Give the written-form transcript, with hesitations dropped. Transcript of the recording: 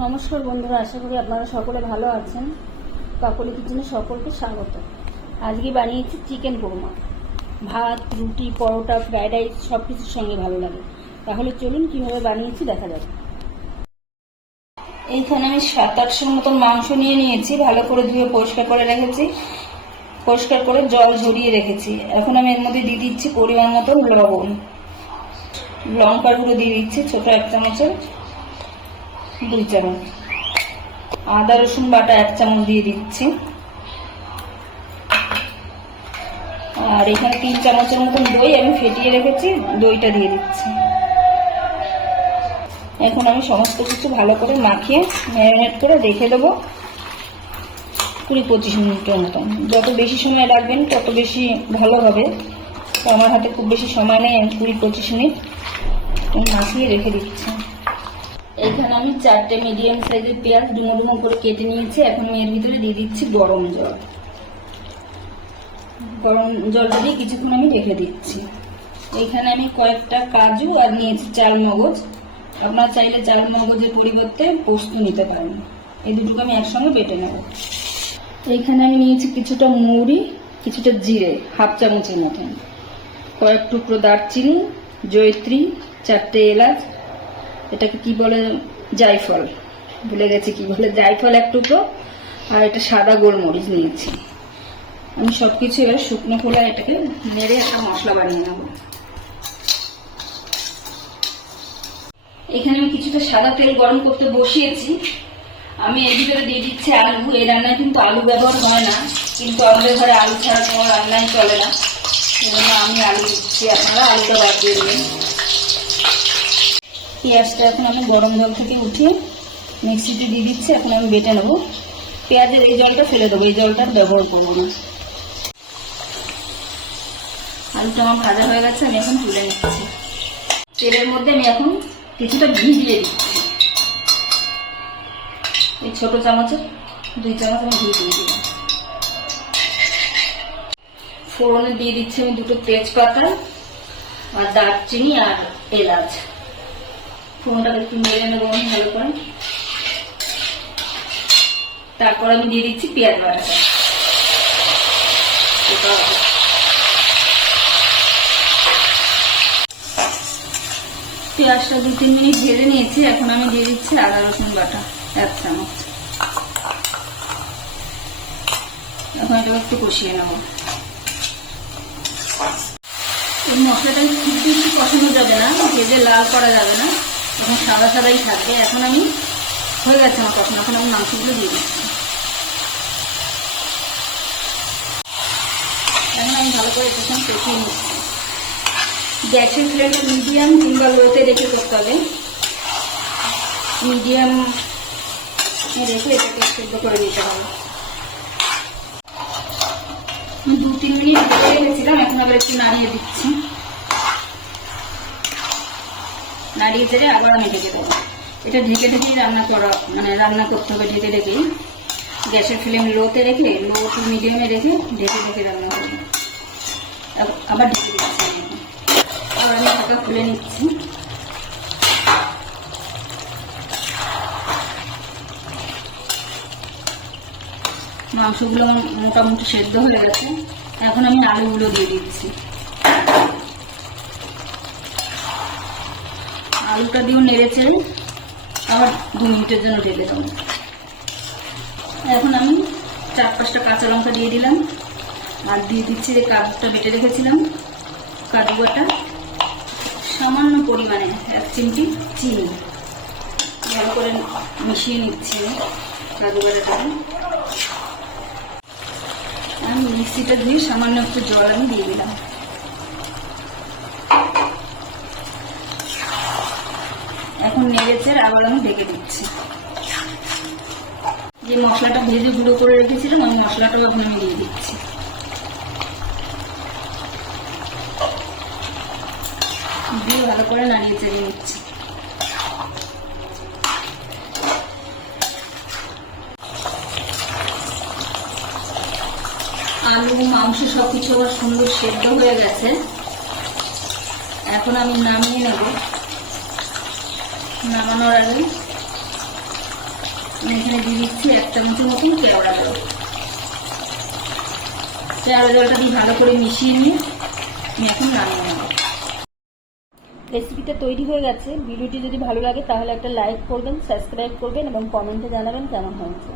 নমস্কার বন্ধুরা, আশা করি আপনারা সকলে ভালো আছেন। কাকলি কিচেনে সকলকে স্বাগত। আজকে বানিয়েছি চিকেন কোরমা। ভাত, রুটি, পরোটা, ফ্রাইড রাইস সব কিছুর সঙ্গে ভালো লাগে। তাহলে চলুন কীভাবে বানিয়েছি দেখা যাবে। এইখানে আমি 700-800 মতন মাংস নিয়েছি। ভালো করে ধুয়ে পরিষ্কার করে রেখেছি, পরিষ্কার করে জল ঝরিয়ে রেখেছি। এখন আমি এর মধ্যে দিয়ে দিচ্ছি পরিমাণ মতন লবণ, লঙ্কার গুঁড়ো দিয়ে দিচ্ছি ছোট 1 চামচের 2 চামচ, আদা রসুন বাটা 1 চামচ দিয়ে দিচ্ছি, আর এখানে 3 চামচের মতন দই আমি ফেটিয়ে রেখেছি, দইটা দিয়ে দিচ্ছি। এখন আমি সমস্ত কিছু ভালো করে মাখিয়ে ম্যারিনেট করে রেখে দেবো 20-25 মিনিটের মতন। যত বেশি সময় রাখবেন তত বেশি ভালো হবে। তো আমার হাতে খুব বেশি সময় নেই, 20-25 মিনিট মাখিয়ে রেখে দিচ্ছি। এখানে আমি 4টে মিডিয়াম সাইজের পেঁয়াজ ডুমো ডুমো করে কেটে নিয়েছি। এখন আমি এর ভিতরে দিয়ে দিচ্ছি গরম জল। গরম জলটা দিয়ে কিছুক্ষণ আমি রেখে দিচ্ছি। এখানে আমি কয়েকটা কাজু আর নিয়েছি চালমগজ। আপনারা চাইলে চালমগজের পরিবর্তে পোস্ত নিতে পারেন। এই দুটোকে আমি একসঙ্গে বেটে নেব। এইখানে আমি নিয়েছি কিছুটা মৌরি, কিছুটা জিরে 1/2 চামচের মতন, কয়েক টুকরো দারচিনি, জয়িত্রী, 4টে এলাচ, এটাকে কি বলে জায়ফল, ভুলে গেছি কি বলে, জায়ফল 1 টুকরো, আর এটা সাদা গোলমরিচ নিয়েছি। আমি সবকিছু এবার শুকনো খোলায় এটাকে নেড়ে একটা মশলা বানিয়ে নেব। এখানে আমি কিছুটা সাদা তেল গরম করতে বসিয়েছি। আমি এর ভিতরে দিয়ে দিচ্ছি আলু। এই রান্নায় কিন্তু আলু ব্যবহার হয় না, কিন্তু আমাদের ঘরে আলু ছাড়া কোনো রান্নাই চলে না, সেজন্য আমি আলু দিচ্ছি। আপনারা আলুটা বাদ দিয়ে দেবেন। পেঁয়াজটা এখন আমি গরম জল থেকে উঠিয়ে মিক্সিতে দিয়ে দিচ্ছি। এখন আমি বেটে নেবো। পেঁয়াজের এই জলটা ফেলে দেবো, এই জলটা ব্যবহার করবো না। আলুটা আমার ভাজা হয়ে গেছে, আমি এখন তুলে নিচ্ছি। তেলের মধ্যে আমি এখন কিছুটা ঘি দিয়ে দিচ্ছি। এই ছোট চামচের 2 চামচ আমি ঘি দিয়ে দিলাম। ফোড়নে দিয়ে দিচ্ছি আমি 2টো তেজপাতা আর দারচিনি আর এলাচ। ফোড়নটাকে একটু নেড়ে নেবো আমি ভালো করে। তারপর আমি দিয়ে দিচ্ছি পেঁয়াজ বাটাটা। পেঁয়াজটা 2-3 মিনিট ভেজে নিয়েছি। এখন আমি দিয়ে দিচ্ছি আদা রসুন বাটা 1 চামচ। এখন এটা একটু কষিয়ে নেব। এই মশলাটা খুব বেশি কষানো যাবে না, ভেজে লাল করা যাবে না, এখন সাদা সাদাই থাকবে। এখন আমি হয়ে গেছে আমার কষানো, এখন আমি মাংসগুলো দিয়ে দিচ্ছি। এখন আমি ভালো করে একটু কষিয়ে নিচ্ছি। গ্যাসের ফ্লেমটা মিডিয়াম কিংবা লোতে রেখে করতে হবে। মিডিয়াম রেখে এটাকে সেদ্ধ করে দিতে হবে। 2-3 মিনিট রেখেছিলাম, এখন আবার একটু নাড়িয়ে দিচ্ছি। নাড়িয়ে দিয়ে আবার আমি ঢেকে দেবো। এটা ঢেকে ঢেকেই রান্না করতে হবে। ঢেকে ঢেকেই গ্যাসের ফ্লেম লোতে রেখে, লো টু মিডিয়ামে রেখে ঢেকে ঢেকে রান্না করবো। আবার ঢেকে দিচ্ছি। আবার আমি ঢাকা খুলে নিচ্ছি। মাংসগুলো মোটামুটি সেদ্ধ হয়ে গেছে। এখন আমি আলুগুলো দিয়ে দিচ্ছি। আলুটা দিয়েও নেড়েছে, আবার 2 মিনিটের জন্য ঢেকে দেবো। এখন আমি 4-5টা কাঁচা লঙ্কা দিয়ে দিলাম, আর দিয়ে দিচ্ছি যে কাজুটা বেটে রেখেছিলাম, কাজু বাটা, সামান্য পরিমাণে 1 চিমটি চিনি। ভালো করে মিশিয়ে নিচ্ছি কাজু বাটাটাকে। আমি মিক্সিটা দিয়ে সামান্য একটু জল আমি দিয়ে দিলাম। এখন নেড়েছে, আবার আমি ঢেকে দিচ্ছি। যে মশলাটা ভেজে গুঁড়ো করে রেখেছিলাম, ওই মশলাটাও এখন আমি দিয়ে দিচ্ছি। দিয়ে ভালো করে নাড়িয়ে চেড়ে নিচ্ছি। আলু, মাংস সবকিছু আবার সুন্দর সেদ্ধ হয়ে গেছে। এখন আমি নামিয়ে নেব। নামানোর আগে আমি এখানে দিয়ে দিচ্ছি 1 চামচের মতন কেওড়া জল। কেওড়া জলটা দিয়ে ভালো করে মিশিয়ে নিয়ে আমি এখন নামিয়ে নেব। রেসিপিটা তৈরি হয়ে গেছে। ভিডিওটি যদি ভালো লাগে তাহলে একটা লাইক করবেন, সাবস্ক্রাইব করবেন এবং কমেন্টে জানাবেন কেমন হয়েছে।